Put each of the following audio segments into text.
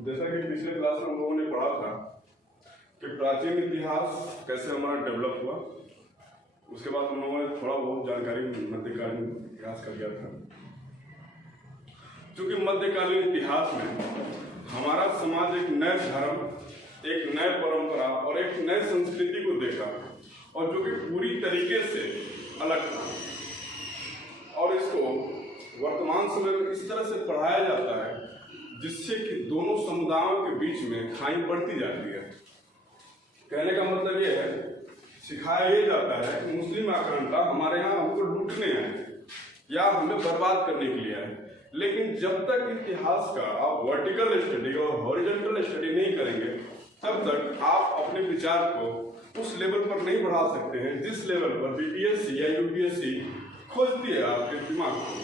जैसा कि पिछले क्लास में हम लोगों ने पढ़ा था कि प्राचीन इतिहास कैसे हमारा डेवलप हुआ, उसके बाद हम लोगों ने थोड़ा बहुत जानकारी मध्यकालीन इतिहास का दिया था। क्योंकि मध्यकालीन इतिहास में हमारा समाज एक नए धर्म, एक नए परंपरा और एक नए संस्कृति को देखा और जो कि पूरी तरीके से अलग था, और इसको वर्तमान समय में इस तरह से पढ़ाया जाता है जिससे कि दोनों समुदायों के बीच में खाई बढ़ती जाती है। कहने का मतलब यह है, सिखाया ये जाता है कि मुस्लिम आक्रांता हमारे यहाँ हमको लूटने हैं या हमें बर्बाद करने के लिए है। लेकिन जब तक इतिहास का आप वर्टिकल स्टडी और हॉरिजॉन्टल स्टडी नहीं करेंगे तब तक आप अपने विचार को उस लेवल पर नहीं बढ़ा सकते हैं जिस लेवल पर बीपीएससी या यूपीएससी खोजती है आपके दिमाग को।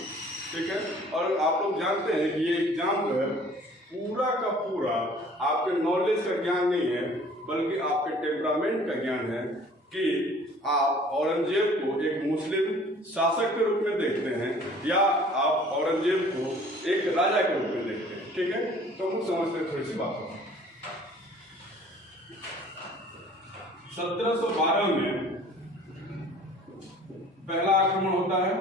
ठीक है, और आप लोग जानते हैं कि ये एग्जाम जो है पूरा का पूरा आपके नॉलेज का ज्ञान नहीं है बल्कि आपके टेम्परामेंट का ज्ञान है कि आप औरंगजेब को एक मुस्लिम शासक के रूप में देखते हैं या आप औरंगजेब को एक राजा के रूप में देखते हैं। ठीक है, तो हम समझते हैं थोड़ी सी बात। 1712 में पहला आक्रमण होता है।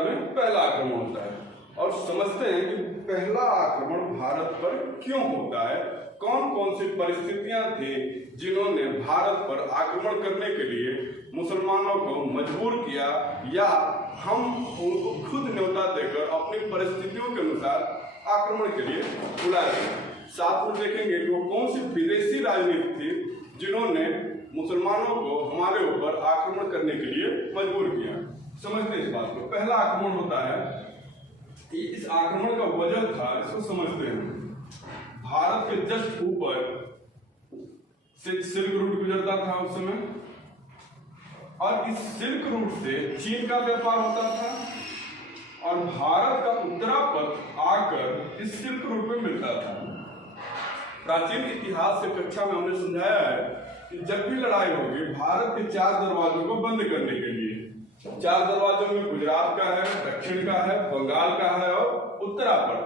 में पहला आक्रमण होता है और समझते हैं कि पहला आक्रमण भारत पर क्यों होता है, कौन कौन सी परिस्थितियां थी जिन्होंने भारत पर आक्रमण करने के लिए मुसलमानों को मजबूर किया या हम उनको खुद न्योता देकर अपनी परिस्थितियों के अनुसार आक्रमण के लिए बुलाया। साथ में देखेंगे कि वो कौन सी विदेशी राजनीति थी जिन्होंने मुसलमानों को हमारे ऊपर आक्रमण करने के लिए मजबूर किया। समझते हैं इस बात को। पहला आक्रमण होता है कि इस आक्रमण का वजह था, इसको समझते हैं। भारत के जस्ट ऊपर से सिल्क रूट गुजरता था उस समय, और इस सिल्क रूट से चीन का व्यापार होता था और भारत का उत्तरापथ आकर इस सिल्क रूट में मिलता था। प्राचीन इतिहास के कक्षा में हमने समझाया है कि जब भी लड़ाई होगी भारत के 4 दरवाजों को बंद करने के लिए, 4 दरवाजों में गुजरात का है, दक्षिण का है, बंगाल का है और उत्तरापथ,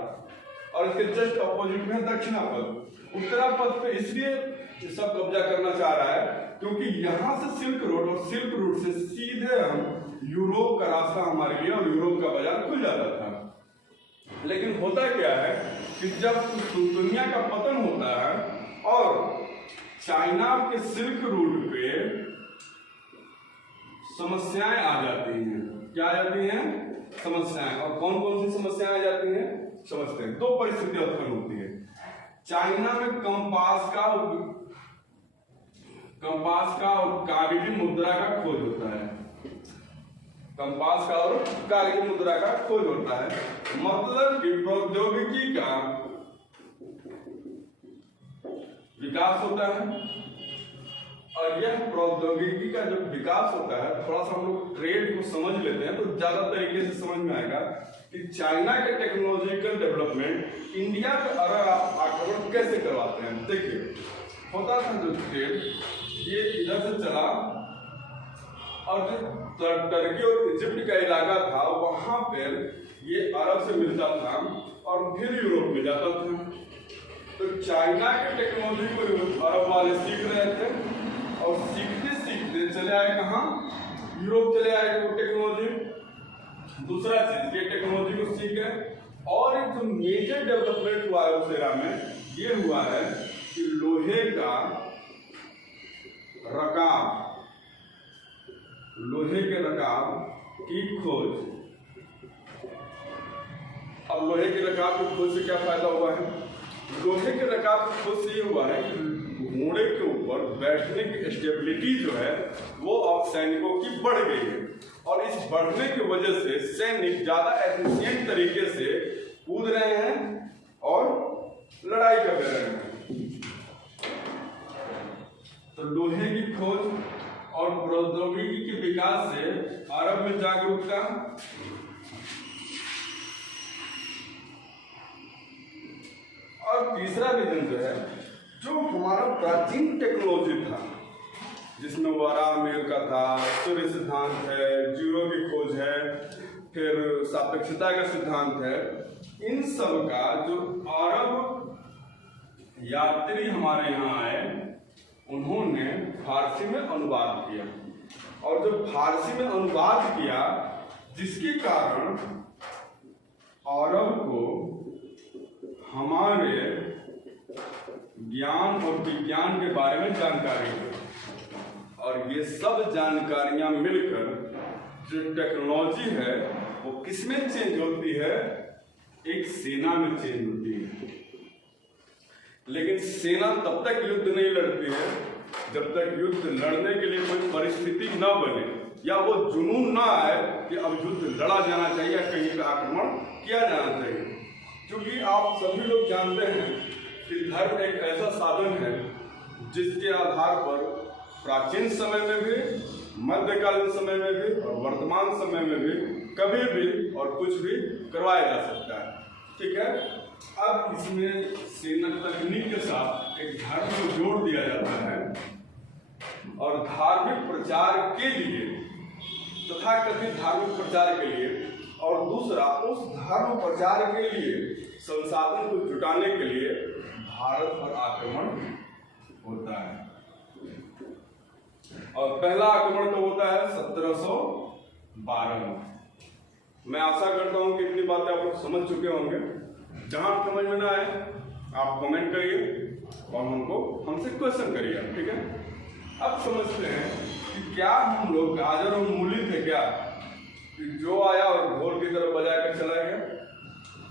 और इसके जस्ट अपोजिट में दक्षिणापथ। उत्तरापथ पे इसलिए सब कब्जा करना चाह रहा है क्योंकि यहाँ से सिल्क रोड और सिल्क रूट से सीधे हम यूरोप का रास्ता हमारे लिए और यूरोप का बाजार खुल जाता था। लेकिन होता क्या है कि जब दुनिया का पतन होता है और चाइना के सिल्क रूट पे समस्याएं आ जाती हैं। क्या आ जाती हैं? समस्याएं। और कौन कौन सी समस्याएं आ जाती हैं समझते हैं। 2 परिस्थितियां उत्पन्न होती है। चाइना में कंपास का और कागजी मुद्रा का खोज होता है। कंपास का और कागजी मुद्रा का खोज होता है, मतलब कि प्रौद्योगिकी का विकास होता है। और यह प्रौद्योगिकी का जब विकास होता है, थोड़ा सा हम लोग ट्रेड को समझ लेते हैं तो ज्यादा तरीके से समझ में आएगा कि चाइना के टेक्नोलॉजिकल डेवलपमेंट इंडिया पे आक्रमण कैसे करवाते हैं। देखिए, होता था जो ट्रेड ये इधर से चला और जो टर्की और इजिप्ट का इलाका था वहां पर ये अरब से मिलता था और फिर यूरोप में जाता था। तो चाइना के टेक्नोलॉजी को अरब वाले सीख रहे थे और सीखते सीखते चले आए कहाँ? यूरोप चले आए वो टेक्नोलॉजी। दूसरा चीज ये टेक्नोलॉजी को सीख गए और एक जो मेजर डेवलपमेंट हुआ है उस एरा में ये हुआ है कि लोहे का रकाब, लोहे के रकाब की खोज। अब लोहे के रकाब की खोज से क्या फायदा हुआ है? लोहे के रकाब की खोज से ये हुआ है कि घोड़े के ऊपर बैठने की स्टेबिलिटी जो है वो अब सैनिकों की बढ़ गई है और इस बढ़ने की वजह से सैनिक ज्यादा एफिशिएंट तरीके से कूद रहे हैं और लड़ाई कर रहे हैं। तो लोहे की खोज और प्रौद्योगिकी के विकास से अरब में जागरूकता, और तीसरा रीजन जो है जो हमारा प्राचीन टेक्नोलॉजी था जिसमें वराहमिहिर का था, सूर्य सिद्धांत है, जीरो की खोज है, फिर सापेक्षता का सिद्धांत है। इन सब का जो अरब यात्री हमारे यहाँ आए उन्होंने फारसी में अनुवाद किया, और जब फारसी में अनुवाद किया जिसके कारण अरब को हमारे ज्ञान और विज्ञान के बारे में जानकारी हुई, और ये सब जानकारियां मिलकर जो टेक्नोलॉजी है वो किसमें चेंज होती है, एक सेना में चेंज होती है। लेकिन सेना तब तक युद्ध नहीं लड़ती है जब तक युद्ध लड़ने के लिए कोई परिस्थिति न बने या वो जुनून ना आए कि अब युद्ध लड़ा जाना चाहिए या कहीं पे आक्रमण किया जाना चाहिए। क्योंकि आप सभी लोग जानते हैं कि धर्म एक ऐसा साधन है जिसके आधार पर प्राचीन समय में भी, मध्यकालीन समय में भी और वर्तमान समय में भी कभी भी और कुछ भी करवाया जा सकता है। ठीक है, अब इसमें सेना तकनीक के साथ एक धर्म को जोड़ दिया जाता है, और धार्मिक प्रचार के लिए, तथाकथित धार्मिक प्रचार के लिए, और दूसरा उस धर्म प्रचार के लिए संसाधन को जुटाने के लिए भारत पर आक्रमण होता है। और पहला आक्रमण तो होता है 1712 में। मैं आशा करता हूं कि इतनी बातें आप लोग समझ चुके होंगे। जहां समझ में ना आए आप कमेंट करिए और हमसे क्वेश्चन करिए, ठीक है। अब समझते हैं कि क्या हम लोग गाजर और मूली थे क्या, कि जो आया और ढोल की तरफ बजा कर चला गया?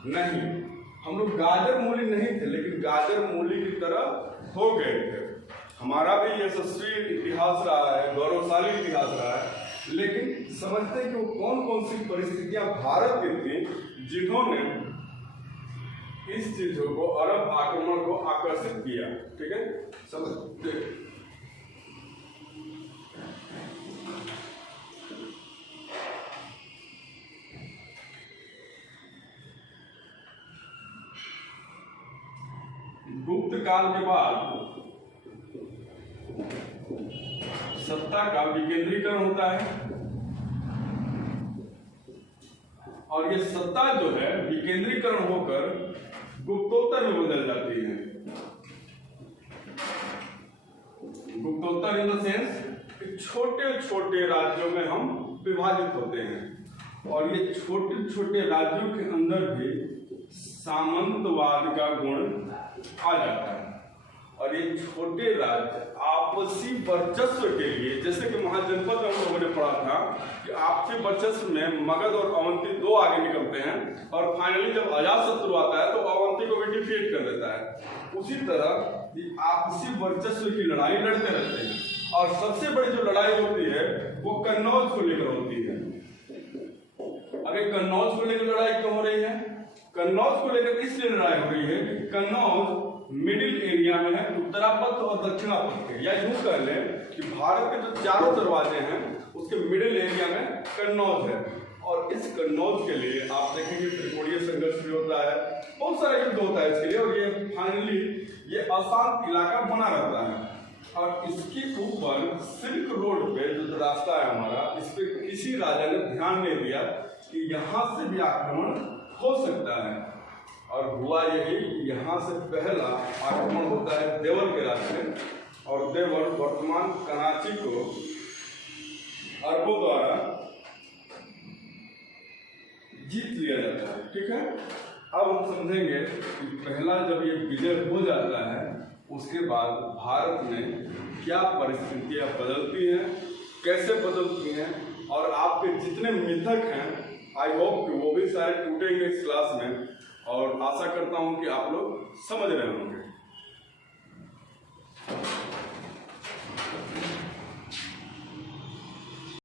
नहीं, हम लोग गाजर मूली नहीं थे, लेकिन गाजर मूली की तरह हो गए थे। हमारा भी यशस्वी इतिहास रहा है, गौरवशाली इतिहास रहा है, लेकिन समझते हैं कि वो कौन कौन सी परिस्थितियां भारत की थी जिन्होंने इस चीजों को, अरब आक्रमण को आकर्षित किया। ठीक है, समझते। गुप्त काल के बाद सत्ता का विकेंद्रीकरण होता है, और ये सत्ता जो है विकेंद्रीकरण होकर गुप्तोत्तर में बदल जाती है। गुप्तोत्तर इन द सेंस छोटे छोटे राज्यों में हम विभाजित होते हैं, और ये छोटे छोटे राज्यों के अंदर भी सामंतवाद का गुण आ जाता है, और ये छोटे राज्य आपसी वर्चस्व के लिए, जैसे कि महाजनपद में हम लोगों ने पढ़ा था कि आपसी वर्चस्व में मगध और अवंती दो आगे निकलते हैं, और फाइनली जब अजातशत्रु आता है तो अवंती को भी डिफीट कर देता है। उसी तरह ये आपसी वर्चस्व की लड़ाई लड़ते रहते हैं, और सबसे बड़ी जो लड़ाई होती है वो कन्नौज को लेकर होती है। अगर कन्नौज को लेकर लड़ाई क्यों हो रही है? कन्नौज को लेकर इसलिए लड़ाई हो रही है कि कन्नौज मिडिल एरिया में है, उत्तरापथ और दक्षिणापथ के, या यूं कह लें कि भारत के जो चारों दरवाजे हैं उसके मिडिल एरिया में कन्नौज है। और इस कन्नौज के लिए आप देखेंगे त्रिकोणीय संघर्ष भी होता है, बहुत सारा युद्ध होता है इसके लिए, और ये फाइनली ये अशांत इलाका बना रहता है। और इसके ऊपर सिल्क रोड पे जो रास्ता है हमारा, इस पे किसी राजा ने ध्यान नहीं दिया कि यहाँ से भी आक्रमण हो सकता है, और हुआ यही, यहाँ से पहला आक्रमण होता है देवर के रास्ते, और देवर वर्तमान कराची को अरबों द्वारा जीत लिया जाता है। ठीक है, अब हम समझेंगे कि पहला जब ये विजय हो जाता है उसके बाद भारत में क्या परिस्थितियां बदलती हैं, कैसे बदलती हैं, और आपके जितने मिथक हैं आई होप कि वो भी सारे टूटेंगे इस क्लास में, और आशा करता हूं कि आप लोग समझ रहे होंगे।